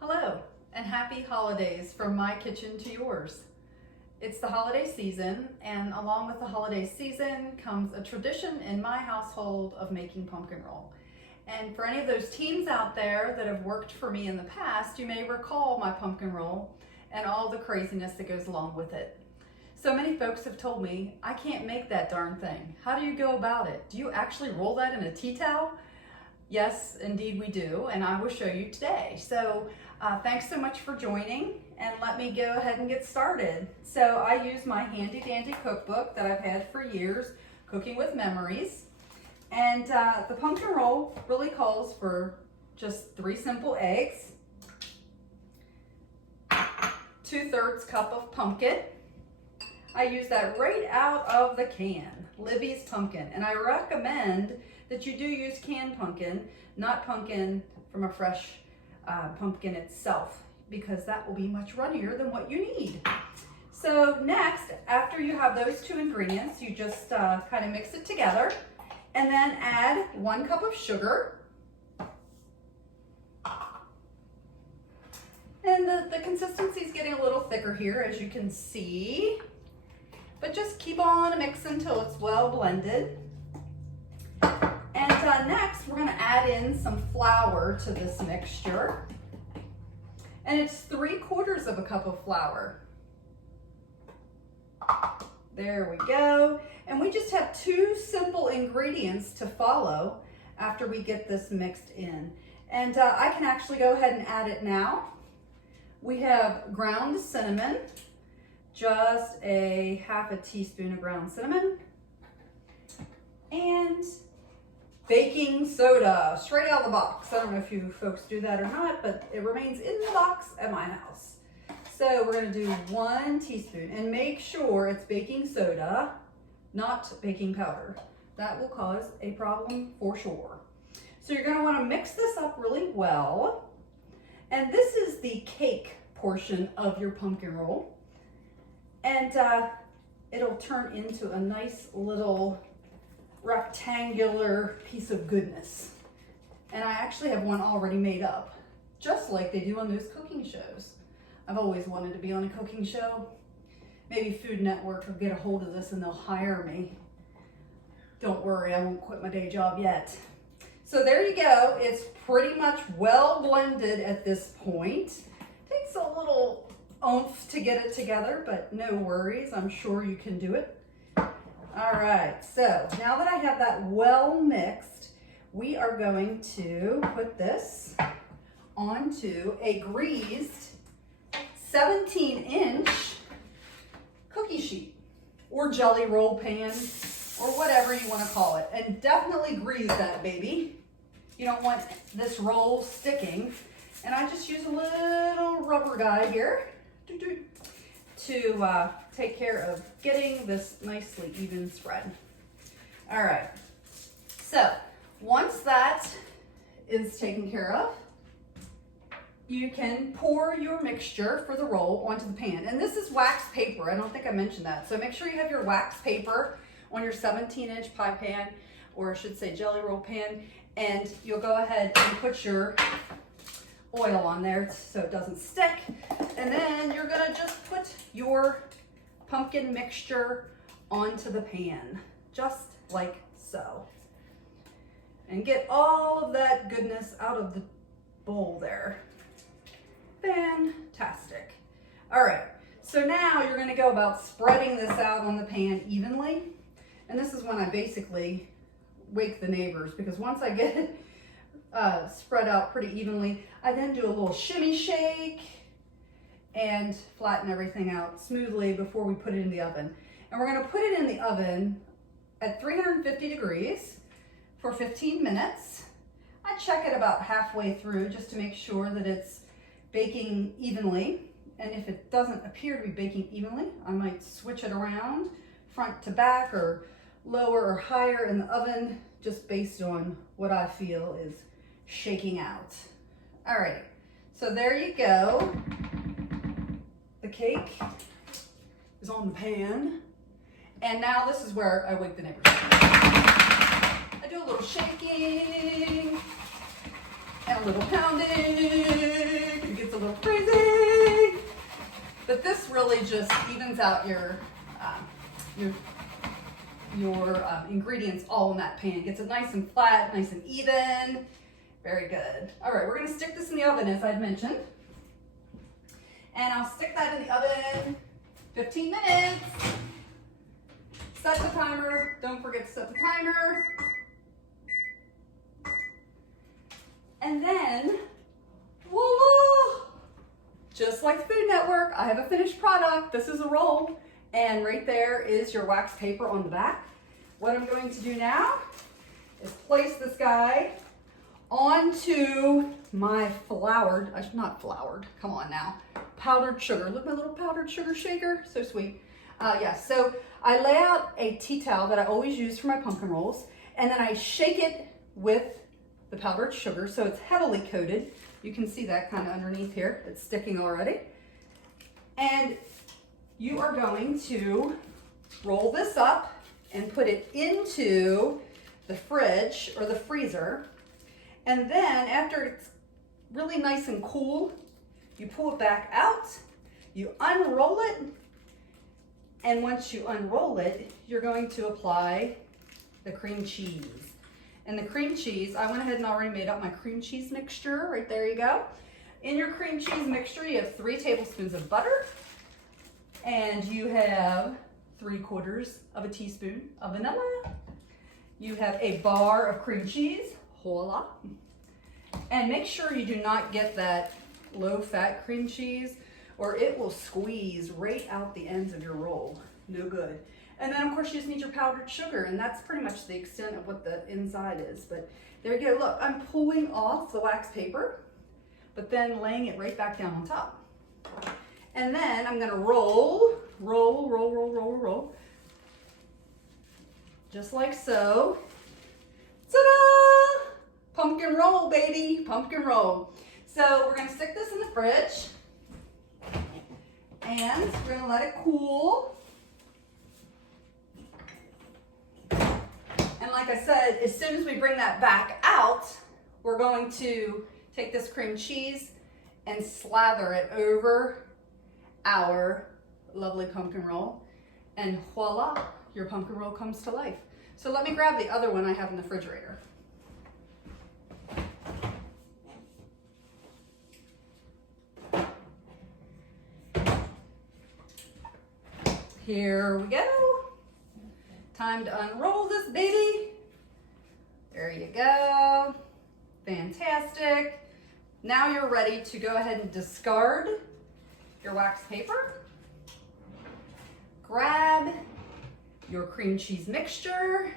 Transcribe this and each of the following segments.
Hello, and happy holidays from my kitchen to yours. It's the holiday season, and along with the holiday season comes a tradition in my household of making pumpkin roll. And for any of those teens out there that have worked for me in the past, you may recall my pumpkin roll and all the craziness that goes along with it. So many folks have told me, I can't make that darn thing. How do you go about it? Do you actually roll that in a tea towel? Yes, indeed we do, and I will show you today. So thanks so much for joining, and let me go ahead and get started. So I use my handy dandy cookbook that I've had for years, Cooking with Memories. And the pumpkin roll really calls for just 3 simple eggs, 2/3 cup of pumpkin. I use that right out of the can, Libby's pumpkin. And I recommend that you do use canned pumpkin, not pumpkin from a fresh pumpkin itself, because that will be much runnier than what you need. So next, after you have those 2 ingredients, you just kind of mix it together and then add 1 cup of sugar. And the consistency is getting a little thicker here, as you can see. But just keep on mixing until it's well blended. And next, we're gonna add in some flour to this mixture. And it's 3/4 of a cup of flour. There we go. And we just have 2 simple ingredients to follow after we get this mixed in. And I can actually go ahead and add it now. We have ground cinnamon, just a 1/2 teaspoon of ground cinnamon, and baking soda, straight out of the box. I don't know if you folks do that or not, but it remains in the box at my house. So we're gonna do 1 teaspoon, and make sure it's baking soda, not baking powder. That will cause a problem for sure. So you're gonna wanna mix this up really well. And this is the cake portion of your pumpkin roll. And it'll turn into a nice little rectangular piece of goodness. And I actually have one already made up, just like they do on those cooking shows. I've always wanted to be on a cooking show. Maybe Food Network will get a hold of this and they'll hire me. Don't worry, I won't quit my day job yet. So there you go. It's pretty much well blended at this point. Takes a little oomph to get it together, but no worries, I'm sure you can do it. All right, so now that I have that well mixed, we are going to put this onto a greased 17-inch cookie sheet or jelly roll pan or whatever you want to call it. And definitely grease that baby. You don't want this roll sticking. And I just use a little rubber guy here to take care of getting this nicely even spread. All right, so once that is taken care of, you can pour your mixture for the roll onto the pan. And this is wax paper. I don't think I mentioned that. So make sure you have your wax paper on your 17-inch pie pan, or I should say jelly roll pan, and you'll go ahead and put your oil on there so it doesn't stick. And then you're gonna just put your pumpkin mixture onto the pan, just like so. And get all of that goodness out of the bowl there. Fantastic. All right, so now you're gonna go about spreading this out on the pan evenly. And this is when I basically wake the neighbors, because once I get it spread out pretty evenly, I then do a little shimmy shake and flatten everything out smoothly before we put it in the oven. And we're gonna put it in the oven at 350 degrees for 15 minutes. I check it about halfway through just to make sure that it's baking evenly. And if it doesn't appear to be baking evenly, I might switch it around front to back or lower or higher in the oven, just based on what I feel is shaking out. All right, so there you go. The cake is on the pan. And now this is where I wake the neighbors. I do a little shaking and a little pounding. It gets a little crazy. But this really just evens out your ingredients all in that pan. Gets it nice and flat, nice and even. Very good. All right, we're gonna stick this in the oven as I'd mentioned. And I'll stick that in the oven 15 minutes. Set the timer. Don't forget to set the timer. And then, voila! Just like the Food Network, I have a finished product. This is a roll. And right there is your wax paper on the back. What I'm going to do now is place this guy onto my come on now, powdered sugar. Look, my little powdered sugar shaker, so sweet. Yes, so I lay out a tea towel that I always use for my pumpkin rolls, and then I shake it with the powdered sugar, so it's heavily coated. You can see that kind of underneath here. It's sticking already. And you are going to roll this up and put it into the fridge or the freezer. And then after it's really nice and cool, you pull it back out, you unroll it, and once you unroll it, you're going to apply the cream cheese. And the cream cheese, I went ahead and already made up my cream cheese mixture. Right there you go. In your cream cheese mixture, you have 3 tablespoons of butter, and you have 3/4 of a teaspoon of vanilla. You have a bar of cream cheese, voila. And make sure you do not get that low-fat cream cheese, or it will squeeze right out the ends of your roll. No good. And then, of course, you just need your powdered sugar, and that's pretty much the extent of what the inside is. But there you go. Look, I'm pulling off the wax paper, but then laying it right back down on top. And then I'm going to roll, just like so. Ta-da! Pumpkin roll, baby, pumpkin roll. So we're going to stick this in the fridge, and we're going to let it cool. And like I said, as soon as we bring that back out, we're going to take this cream cheese and slather it over our lovely pumpkin roll, and voila, your pumpkin roll comes to life. So let me grab the other one I have in the refrigerator. Here we go. Time to unroll this baby. There you go. Fantastic. Now you're ready to go ahead and discard your wax paper. Grab your cream cheese mixture,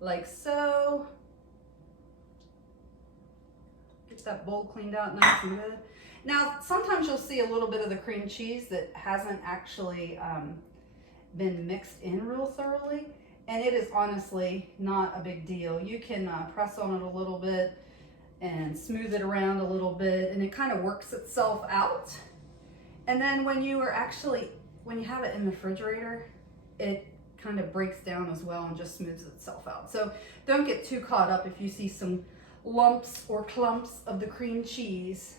like so. Get that bowl cleaned out nice and good. Now, sometimes you'll see a little bit of the cream cheese that hasn't actually been mixed in real thoroughly, and it is honestly not a big deal. You can press on it a little bit and smooth it around a little bit, and it kind of works itself out. And then when you have it in the refrigerator, it kind of breaks down as well and just smooths itself out. So don't get too caught up if you see some lumps or clumps of the cream cheese.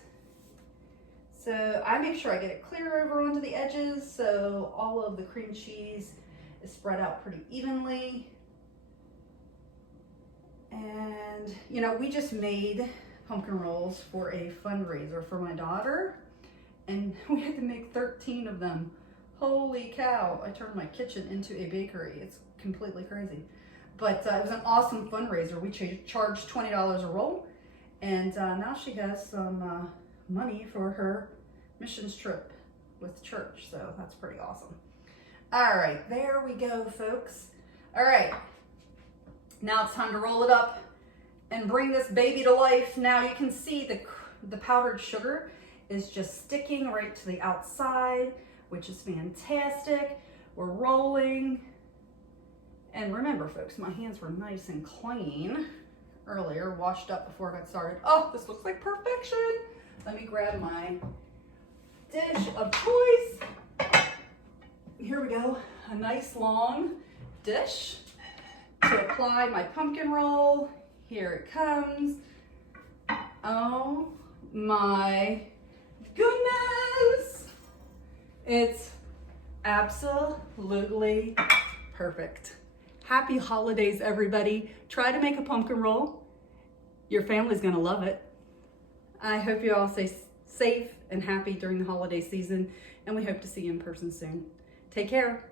So I make sure I get it clear over onto the edges so all of the cream cheese is spread out pretty evenly. And you know, we just made pumpkin rolls for a fundraiser for my daughter, and we had to make 13 of them. Holy cow, I turned my kitchen into a bakery. It's completely crazy. But it was an awesome fundraiser. We charged $20 a roll, and now she has some money for her missions trip with church, so that's pretty awesome. All right, there we go, folks. All right, now it's time to roll it up and bring this baby to life. Now you can see the powdered sugar is just sticking right to the outside, which is fantastic. We're rolling. And remember, folks, my hands were nice and clean earlier, washed up before I got started. Oh, this looks like perfection. Let me grab my dish of choice. Here we go, a nice long dish to apply my pumpkin roll. Here it comes. Oh my It's absolutely perfect. Happy holidays, everybody. Try to make a pumpkin roll. Your family's gonna love it. I hope you all stay safe and happy during the holiday season, and we hope to see you in person soon. Take care.